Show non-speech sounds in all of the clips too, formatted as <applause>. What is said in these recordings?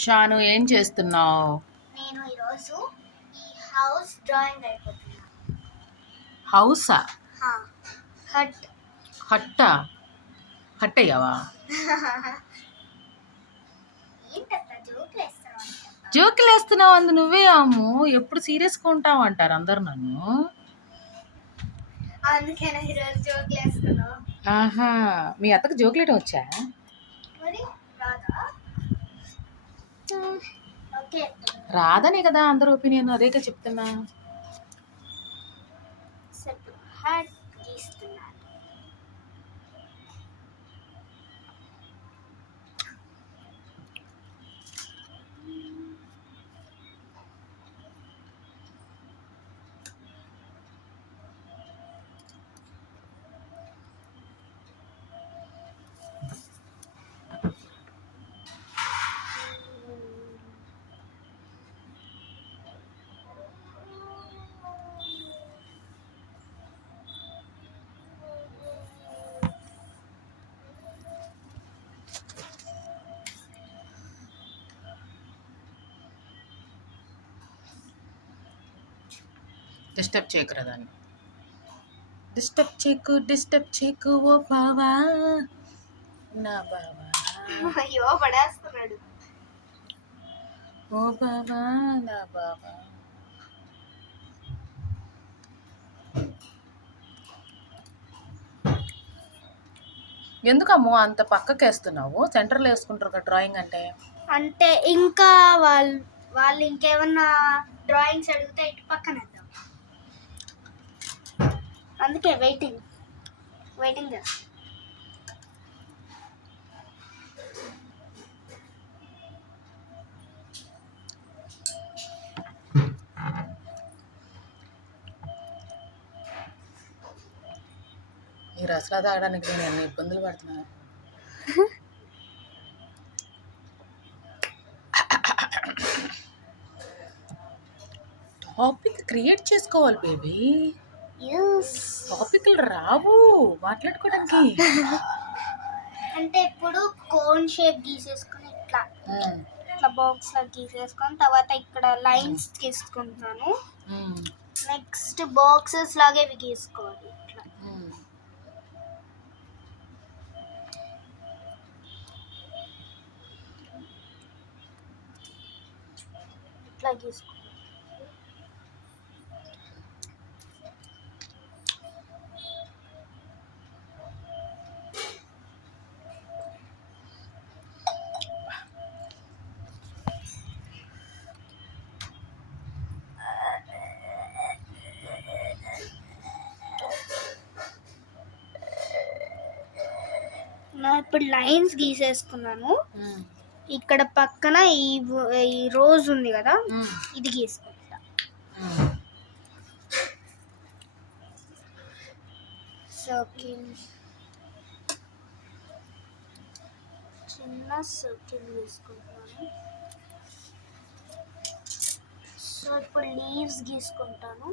షాను ఏం చేస్తున్నావు? నేను ఈరోజు ఈ హౌస్ డ్రాయింగ్ అయిపోతున్నా. హౌసా? హట్. హట్ట? హట్ అయ్యావా <laughs> ఏంటట్లా జోకులు వేస్తున్నావు అందు నువ్వే అమ్ము. ఎప్పుడు సీరియస్గా ఉంటావు అంటారు అందరు నన్ను. ఆహా మీ అత్తకు జోకులేట్ వచ్చా? రాదనే కదా అందరు ఒపీనియన్ అదేగా చెప్తున్నా సరే హట్ గీస్తున్నాను డిస్టర్బ్ చేయకురా దాన్ని. డిస్టర్బ్ చేయకు డిస్టర్బ్ చేయకు ఓ బావా నా బావా. అయ్యో పడేస్తున్నాడు. ఓ బావా నా బావా. ఎందుకమ్మో అంత పక్కకి వేస్తున్నావు సెంటర్లో వేసుకుంటారు కదా డ్రాయింగ్ అంటే? అంటే ఇంకా వాళ్ళు వాళ్ళు ఇంకేమన్నా డ్రాయింగ్స్ అడిగితే ఇటు పక్కన. అందుకే వెయిటింగ్ వెయిటింగ్ చేస్తాం. ఈ రసలా తాగడానికి నేను ఎన్ని ఇబ్బందులు పడుతున్నాను. <laughs> టాపిక్ క్రియేట్ చేసుకోవాలి బేబీ టాపిక్లు రావు మాట్లాడుకోవడానికి. అంటే ఇప్పుడు కోన్ షేప్ గీసేసుకొని ఇట్లా ఉమ్, ఇట్లా బాక్స్ లా గీసేసుకొని తర్వాత ఇక్కడ లైన్స్ గీసుకుంటున్నాను నెక్స్ట్ బాక్సెస్ లాగే ఇవి గీసుకోవాలి ఇట్లా. ఉమ్. ఇట్లా గీసుకోవాలి నా ఇప్పుడు లైన్స్ గీసేసుకున్నాను. ఇక్కడ పక్కన ఈ ఈ రోజ్ ఉంది కదా ఇది గీసుకుంటా. సర్కిల్. చిన్న సర్కిల్ గీసుకుంటున్నాను సో ఇప్పుడు లీవ్స్ గీసుకుంటాను.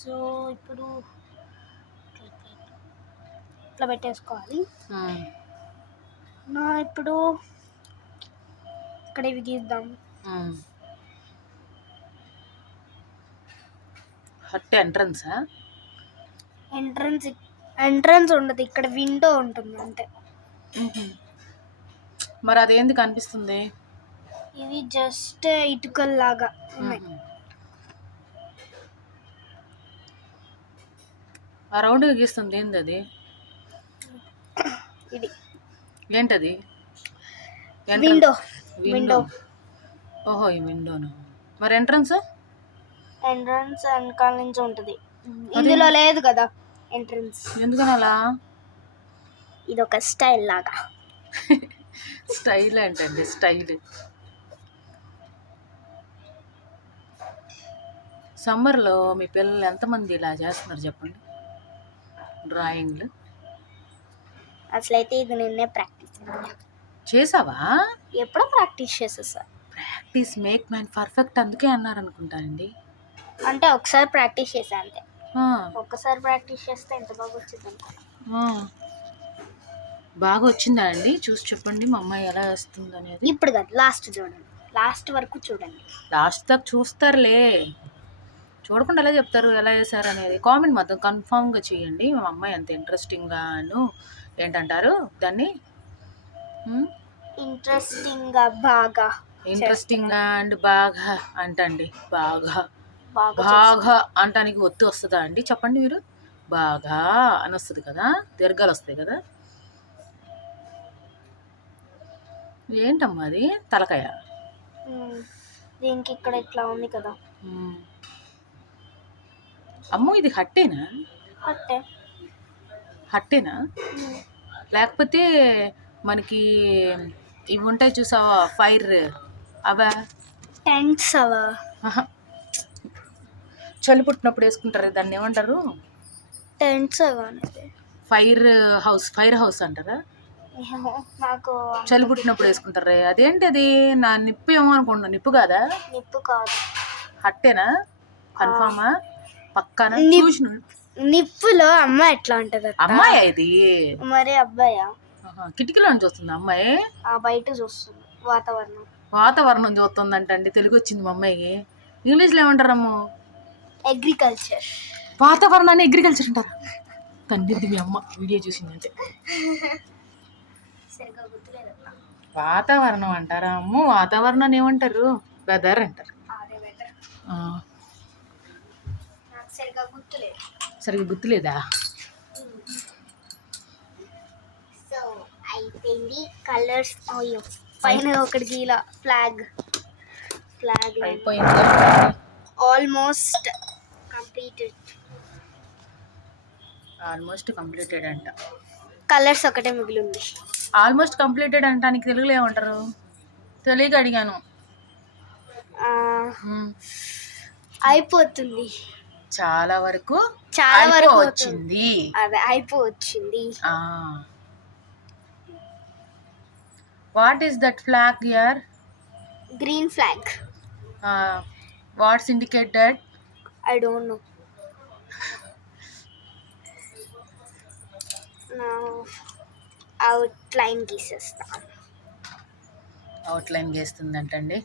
సో ఇప్పుడు ఇట్లా పెట్టేసుకోవాలి. నా ఇప్పుడు ఇక్కడ ఇవి గీద్దాం. హట్ ఎంట్రన్సా ఎంట్రన్స్ ఎంట్రన్స్ ఉండదు ఇక్కడ విండో ఉంటుంది అంతే. మరి అదేంది కనిపిస్తుంది ఇవి జస్ట్ ఇటుకల్లాగా ఉన్నాయి. ఆ రౌండ్ గీస్తుంది ఏంది అది? ఇది. ఏంటది. విండో. విండో. ఓహో ఈ విండోను? మరి ఎంట్రన్స్? ఎంట్రన్స్ వెనకాల నుంచి ఉంటుంది. ఇందులో లేదు కదా ఎంట్రన్స్. ఎందుకని అలా? ఇది ఒక స్టైల్ లాగా. స్టైల్ ఏంటండి స్టైల్. సమ్మర్లో మీ పిల్లలు ఎంతమంది ఇలా చేస్తున్నారు చెప్పండి? డ్రాయింగ్లు? అసలైతే ఇది నిన్నే ప్రాక్టీస్ చేసావా ఎప్పుడో ప్రాక్టీస్ చేసేసా ప్రాక్టీస్ మేక్ మ్యాన్ పర్ఫెక్ట్ అందుకే అన్నారు అనుకుంటానండి అంటే ఒకసారి ప్రాక్టీస్ చేసా అంతే. ఒక్కసారి ప్రాక్టీస్ చేస్తే ఎంత బాగా వచ్చింది. బాగా వచ్చిందా అండి చూసి చెప్పండి మా అమ్మాయి ఎలా వేస్తుంది అనేది ఇప్పుడు కాదు లాస్ట్ చూడండి. లాస్ట్ వరకు చూడండి. లాస్ట్ దాకా చూస్తారులే. చూడకుండా ఎలా చెప్తారు ఎలా వేసారు అనేది కామెంట్ మాత్రం కన్ఫామ్గా చేయండి. మా అమ్మాయి అంత ఇంట్రెస్టింగ్గాను ఏంటంటారు? దాన్ని ఇంట్రెస్టింగ్ బాగా. ఇంట్రెస్టింగ్గా అండ్ బాగా అంటండి. బాగా. బాగా బాగా అంటానికి ఒత్తి వస్తుందా అండి? చెప్పండి మీరు. బాగా అని వస్తుంది కదా? దీర్ఘాలు వస్తాయి కదా? ఏంటమ్మా అది? తలకాయ. దీనికి ఇక్కడ ఇట్లా ఉంది కదా. అమ్మో ఇది హట్టేనా? హట్టేనా? లేకపోతే మనకి ఇవి ఉంటాయి చూసావా? ఫైర్ అవా? టెంట్స్ అవా. చలి పుట్టినప్పుడు వేసుకుంటారు దాన్ని ఏమంటారు? టెంట్స్ అవా ఫైర్ హౌస్ ఫైర్ హౌస్ అంటారా? నాకు చలి పుట్టినప్పుడు వేసుకుంటారు. అదేంటి అది నా నిప్పు ఏమో అనుకుంటున్నా. నిప్పు కాదా? నిప్పు కాదు. హట్టేనా? కన్ఫామా? పక్కానా నిప్పులో అమ్మ ఎట్లా ఉంటది? అమ్మాయి ఇది? మరి అబ్బాయా? కిటికీలో నుంచి వస్తుంది అమ్మాయి? ఆ బయట చూస్తుంది వాతావరణం. వాతావరణం చూస్తుందంటండి తెలుగు వచ్చింది మా అమ్మాయికి. ఇంగ్లీష్లో ఏమంటారమ్మో? అగ్రికల్చర్ వాతావరణాన్ని అగ్రికల్చర్ అంటారు? తండ్రిది మీ అమ్మ వీడియో చూసిందంటే సరిగా గుర్తులేదత్త వాతావరణం అంటారా అమ్మో? వాతావరణాన్ని ఏమంటారు? వెదర్ అంటారు. అదే బెటర్ ఆ, నాకు సరిగా గుర్తులేదు. సరిగ్గా గుర్తులేదా? సో అయిపోయింది కలర్స్ అయ్యో పైన ఒకటి గీల ఫ్లాగ్. ఫ్లాగ్ అయిపోయింది? Almost completed. ఆల్మోస్ట్ కంప్లీటెడ్ అంట. కలర్స్ ఒకటే మిగిలి ఉంది ఆల్మోస్ట్ కంప్లీటెడ్ అంటానికి తెలుగులో ఏమంటారు? తెలియక అడిగాను. అయిపోతుంది. చాలా వరకు చాలా వరకు వచ్చింది అదే అయిపోవచ్చింది. What is that flag yeah green flag what's indicate that I don't know outline గీసేస్తా. Outline చేస్తుందంటండి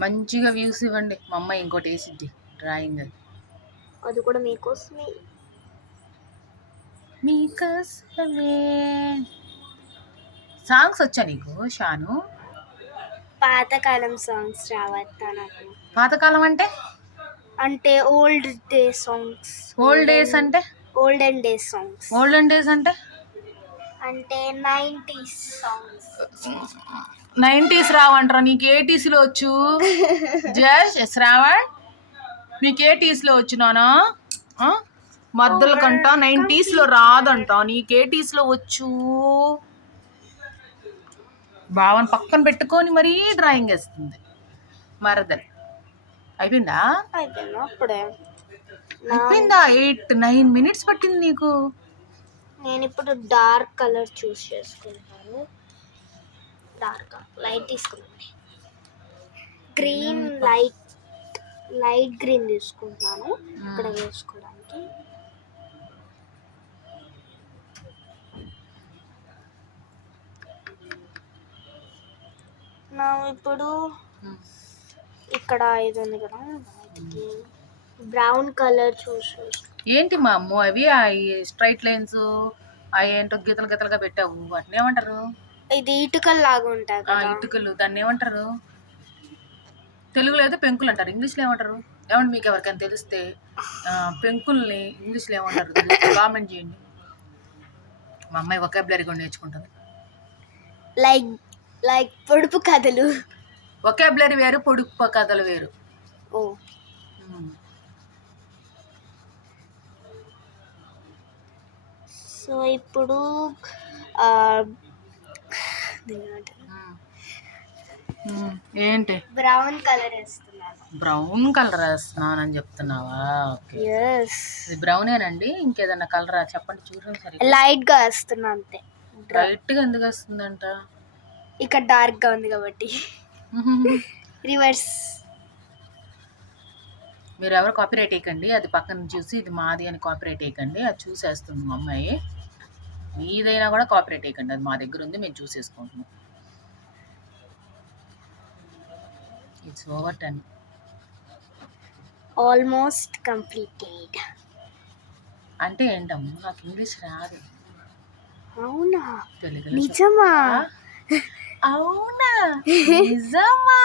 మంచిగా వ్యూస్ ఇవ్వండి. మా అమ్మాయి ఇంకోటి వేసిద్ది డ్రాయింగ్ అది. అది కూడా మీకోసమే. మీకోసమే. సాంగ్స్ వచ్చా నీకు షాను? పాతకాలం సాంగ్స్ రావద్దా నాకు? పాతకాలం అంటే? అంటే old day songs. Old days అంటే? Olden days songs. Olden days అంటే? అంటే నైంటీస్ సాంగ్స్ నైంటీస్ రావంటారా నీకు ఏటీస్లో వచ్చు. జస్ శ్రావణ్ నీకు ఏటీస్లో వచ్చినానా? మద్దల కంట నైంటీస్లో రాదంట. నీకు ఏటీస్లో వచ్చు. బావని పక్కన పెట్టుకొని మరీ డ్రాయింగ్ వేస్తుంది. మరదల్. అయిపోయిందా? అయిపోయిందా? ఎయిట్ నైన్ మినిట్స్ పట్టింది నీకు. నేను ఇప్పుడు డార్క్ కలర్ చూస్ చేసుకుంటాను. డార్క్ లైట్ తీసుకున్నాను గ్రీన్ లైట్ లైట్ గ్రీన్ తీసుకుంటున్నాను ఇక్కడ వేసుకోవడానికి. నా ఇప్పుడు ఇక్కడ ఇది ఉంది కదా బ్రౌన్ కలర్ చూస్ ఏంటి మా అమ్మ అవి స్ట్రైట్ లైన్స్ అవి ఏంటో గీతలు గీతలుగా పెట్టావు. వాటిని ఏమంటారు? ఇది ఇటుకల్ లాగా ఉంటాయి ఇటుకలు దాన్ని ఏమంటారు? తెలుగులో అయితే పెంకులు అంటారు. ఇంగ్లీష్లో ఏమంటారు? ఏమంటే మీకు ఎవరికైనా తెలిస్తే పెంకుల్ని ఇంగ్లీష్లో ఏమంటారు? కామెంట్ చేయండి. మా అమ్మాయి ఒకాబులరీ కూడా నేర్చుకుంటుంది. లైక్ లైక్ పొడుపు కథలు. ఒకాబులరీ వేరు పొడుపు కథలు వేరు. ఓ. సో ఇప్పుడు. ఏంటి? బ్రౌన్ కలర్ వేస్తున్నాను. బ్రౌన్ కలర్ వేస్తున్నానని చెప్తున్నావా? ఓకే. ఎస్ ఇది బ్రౌనేనండి ఇంకేదన్నా కలరా? చెప్పండి చూడండి సరే లైట్గా వేస్తున్నా అంతే. బ్రైట్గా ఎందుకు వస్తుందంట? ఇక్కడ డార్క్గా ఉంది కాబట్టి. <laughs> రివర్స్ మీరు ఎవరు కాపీరైట్ వేయకండి అది పక్కన చూసి ఇది మాది అని కాపీరైట్ వేయకండి అది చూసేస్తుంది మా అమ్మాయి. మీదైనా కూడా కాపీరైట్ వేయకండి అది మా దగ్గర ఉంది మేము చూసేసుకుంటున్నాం it's over ten almost completed అంటే ఏంటమ్మా నాకు ఇంగ్లీష్ రాదు. అవునా? తెలుగులో నిజమా. అవునా? నిజమా?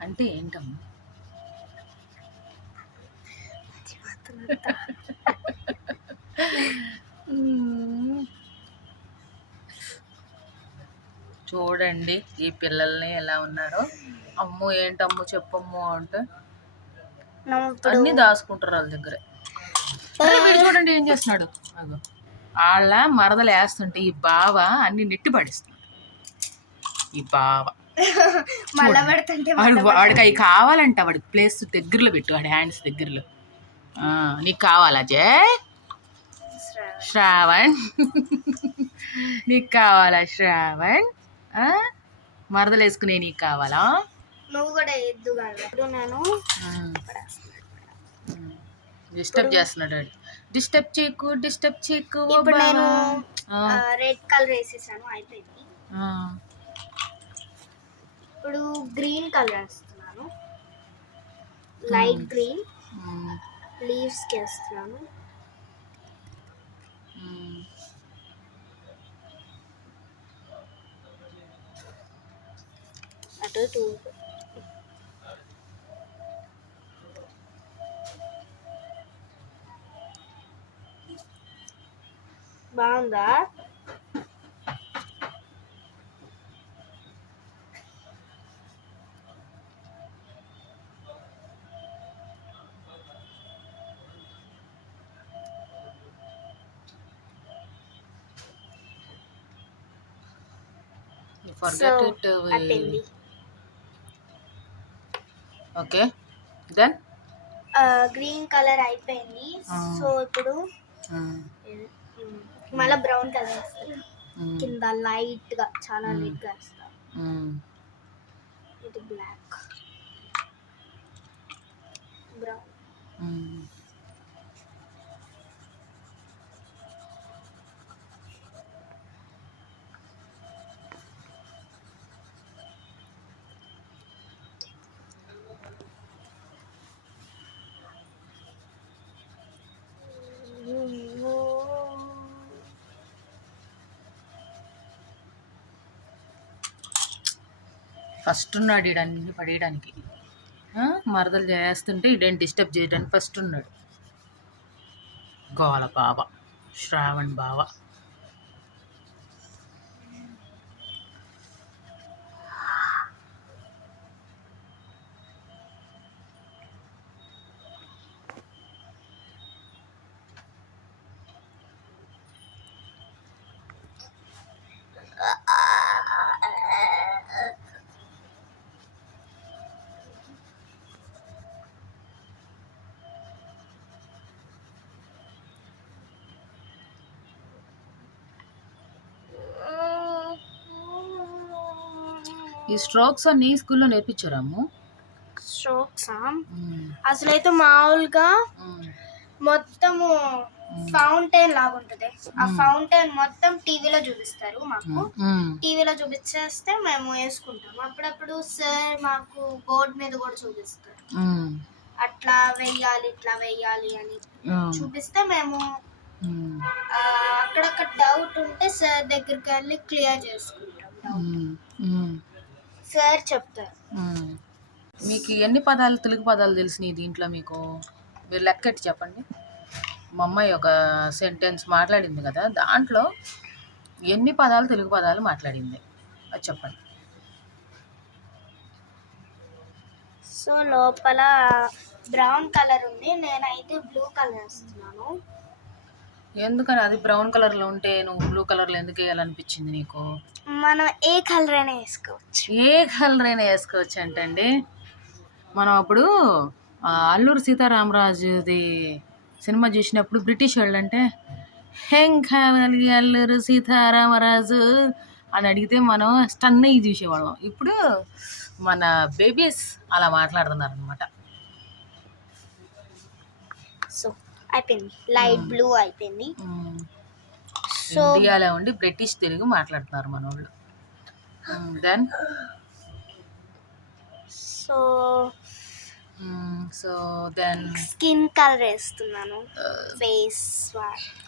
అంటే ఏంటమ్మా మ్మ్. <laughs> చూడండి ఈ పిల్లల్ని ఎలా ఉన్నారో. అమ్మో ఏంటమ్మో చెప్పమ్మో అంటే అన్ని దాచుకుంటారు వాళ్ళ దగ్గరే. వీడు చూడండి ఏం చేస్తున్నాడు? వాళ్ళ మరదలు వేస్తుంటే ఈ బావ అన్ని నెట్టి పడిస్తున్నాడు. ఈ బావ. <laughs> వాడికి అవి కావాలంట వాడికి ప్లేస్ దగ్గరలో పెట్టు వాడి హ్యాండ్స్ దగ్గరలో. నీకు కావాలా జయ్ శ్రావణ్. నీకు కావాలా శ్రావణ్? మరదలు వేసుకునే నీకు కావాలా? నువ్వు కూడా ఎద్దు నేను. డిస్టర్బ్ చేస్తున్నాడు డిస్టర్బ్ చేయకు డిస్టర్బ్ చేయకు ఇప్పుడు నేను రెడ్ కలర్ వేసేసాను అయిపోయింది. ఇప్పుడు గ్రీన్ కలర్ వేస్తున్నాను. Light green. లీవ్స్ వేస్తున్నాను. అటు టూ బాగుందా forget So, it, uh, అయిపోయింది ఓకే దెన్ గ్రీన్ కలర్ అయిపోయింది. సో ఇప్పుడు మళ్ళీ బ్రౌన్ కలర్ వేస్తాను కింద లైట్గా చాలా. లైట్గా వేస్తాను ఇది బ్లాక్ బ్రౌన్ ఫస్ట్ ఉన్నాడు ఈడ పడేయడానికి. మరదలు చేస్తుంటే ఈడని డిస్టర్బ్ చేయడానికి ఫస్ట్ ఉన్నాడు గోల బావ శ్రావణ్ బావ. ఈ స్ట్రోక్స్ అన్ని స్కూల్లో నేర్పించారమ్ము స్ట్రోక్స్? అసలైతే మామూలుగా మొత్తము ఫౌంటైన్ లాగా ఉంటుంది. ఆ ఫౌంటైన్ మొత్తం టీవీలో చూపిస్తారు మాకు. టీవీలో చూపించేస్తే మేము వేసుకుంటాం అప్పుడప్పుడు సార్ మాకు బోర్డు మీద కూడా చూపిస్తారు. అట్లా వెయ్యాలి ఇట్లా వెయ్యాలి అని చూపిస్తే మేము అక్కడక్కడ డౌట్ ఉంటే సార్ దగ్గరికి వెళ్ళి క్లియర్ చేసుకుంటాం డౌట్ సార్ చెప్తారు. మీకు ఎన్ని పదాలు తెలుగు పదాలు తెలిసినాయి దీంట్లో మీకు? మీరు లెక్కెట్టి చెప్పండి. మా అమ్మాయి ఒక సెంటెన్స్ మాట్లాడింది కదా దాంట్లో ఎన్ని పదాలు తెలుగు పదాలు మాట్లాడింది? అది చెప్పండి. సో లోపల బ్రౌన్ కలర్ ఉంది. నేనైతే బ్లూ కలర్ వేస్తున్నాను. ఎందుకని అది బ్రౌన్ కలర్లో ఉంటే నువ్వు బ్లూ కలర్లో ఎందుకు వేయాలనిపించింది నీకు? మనం ఏ కలర్ అయినా వేసుకోవచ్చు. ఏ కలర్ అయినా వేసుకోవచ్చు అంటండి మనం అప్పుడు ఆ, అల్లూరు సీతారామరాజుది సినిమా చూసినప్పుడు బ్రిటిష్ వాళ్ళు అంటే హేం కావాలి అల్లూరు సీతారామరాజు? అని అడిగితే మనం స్టన్ అయ్యి చూసేవాళ్ళం. ఇప్పుడు మన బేబీస్ అలా మాట్లాడుతున్నారు అనమాట సో అయిపోయింది. లైట్ బ్లూ అయిపోయింది. సో ఇండియాలో ఉండి బ్రిటిష్ తెలుగు మాట్లాడుతున్నారు మన వాళ్ళు then so so then skin colour వేస్తున్నాను. ఫేస్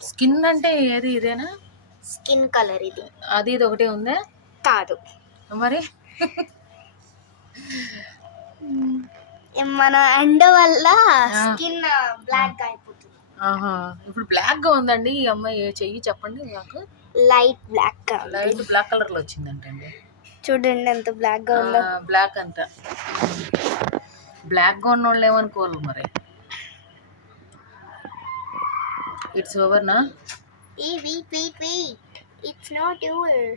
స్కిన్ అంటే ఏది ఇదేనా? స్కిన్ కలర్ ఇది. అది ఇది ఒకటే ఉందా? కాదు. మరి? మన ఎండ వల్ల. స్కిన్ బ్లాక్ అయిపోతుంది ఆహా. ఇప్పుడు బ్లాక్గా ఉందండి ఈ అమ్మాయి. చెయ్యి చెప్పండి నాకు. లైట్ బ్లాక్ లైట్ బ్లాక్ కలర్లో వచ్చిందంటండి. చూడండి ఎంత బ్లాక్గా ఉందో. బ్లాక్ అంట. బ్లాక్గా ఉన్న వాళ్ళు ఏమనుకోవాలి మరి? ఇట్స్ ఓవర్ నా? Hey wait wait wait it's not your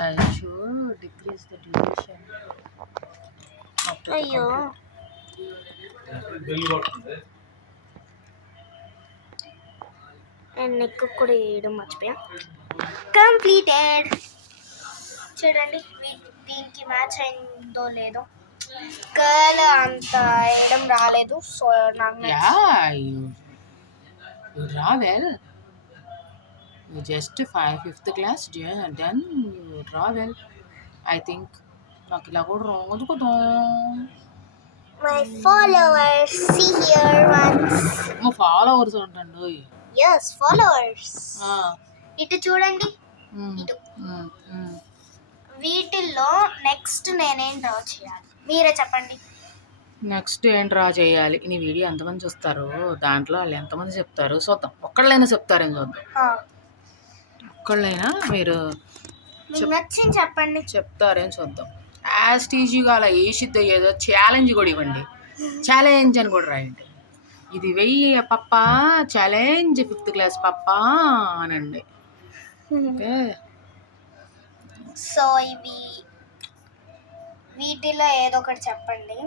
I sure decrease the duration అయ్యో. నేను నెక్ కూడా వేయడం మర్చిపోయా. కంప్లీటెడ్ చూడండి దీనికి మ్యాచ్ అయిందో లేదో. కర్ల్ అంత వేయడం రాలేదు సో నాకు నచ్చ- yeah you you draw well you just five fifth class done you draw well I think నాకు ఇలా కూడా రాదు కదా. Followers see here once. మా ఫాలోవర్స్ అంటండి Followers. ఆ, ఇటు చూడండి. ఇటు. వీటిల్లో నెక్స్ట్ నేనేం డ్రా చేయాలి? మీరే చెప్పండి. నెక్స్ట్ ఏం డ్రా చేయాలి? నీ వీడియో ఎంతమంది చూస్తారు? దాంట్లో వాళ్ళు ఎంతమంది చెప్తారు? చూద్దాం. ఒక్కళ్ళైనా చెప్తారేం చూద్దాం? ఒక్కళ్ళైనా మీరు నచ్చింది చెప్పండి. చెప్తారేం చూద్దాం. యాజ్ టీజీగా అలా వేసిద్దో ఏదో ఛాలెంజ్ కూడా ఇవ్వండి. ఛాలెంజ్ అని కూడా రాయండి. ఇది వెయ్యి పప్ప ఛాలెంజ్ ఫిఫ్త్ క్లాస్ పప్ప అనండి. ఓకే. సో ఇవి వీటిలో ఏదో ఒకటి చెప్పండి.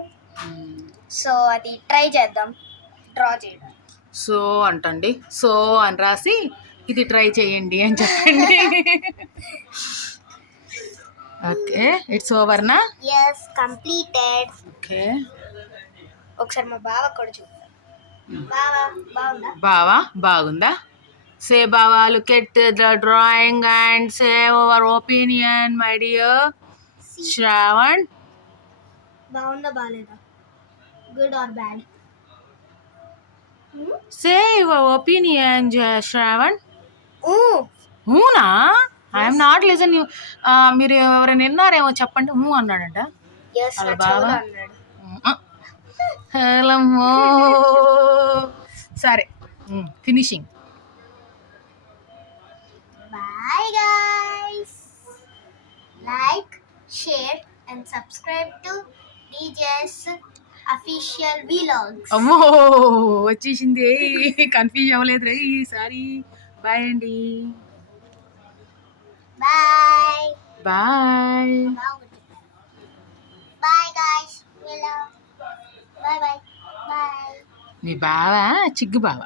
సో అది ట్రై చేద్దాం. డ్రా చేయడం సో అంటండి. సో అని రాసి ఇది ట్రై చేయండి అని చెప్పండి. ఓకే. ఇట్స్ ఓవర్నా ఎస్ కంప్లీటెడ్ ఓకే. ఒకసారి మా బావ కూడా బావా బాగుందా? సే బావా look at the drawing and say over opinion my dear Shravan. బాగుందా బాగాలేదా good or bad say your opinion Shravan. ఊనా? I'm not listen you మీరు ఎవరైనా విన్నారేమో చెప్పండి. ఊ అన్నాడంట. ఎస్ అలా నా బావా? చెవులో అన్నాడు హేలమ్మో సరే finishing Bye guys. Like, share and subscribe to DJ's official vlogs. అమ్మో వచ్చేసింది కన్ఫ్యూజ్ అవ్వలేదు రే ఈసారి బాయ్ అండి Bye. Bye Bye guys. We love. Bye bye. Bye. మీ బావ చిగ్గు బావ.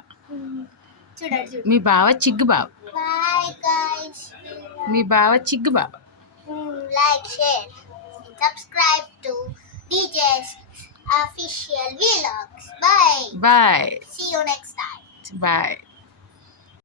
మీ బావ చిగ్గు బావ Bye. మీ బావ చిగ్గు బావ Hmm, Like, share, and subscribe to DJ's official vlogs. Bye. Bye See you next time. Bye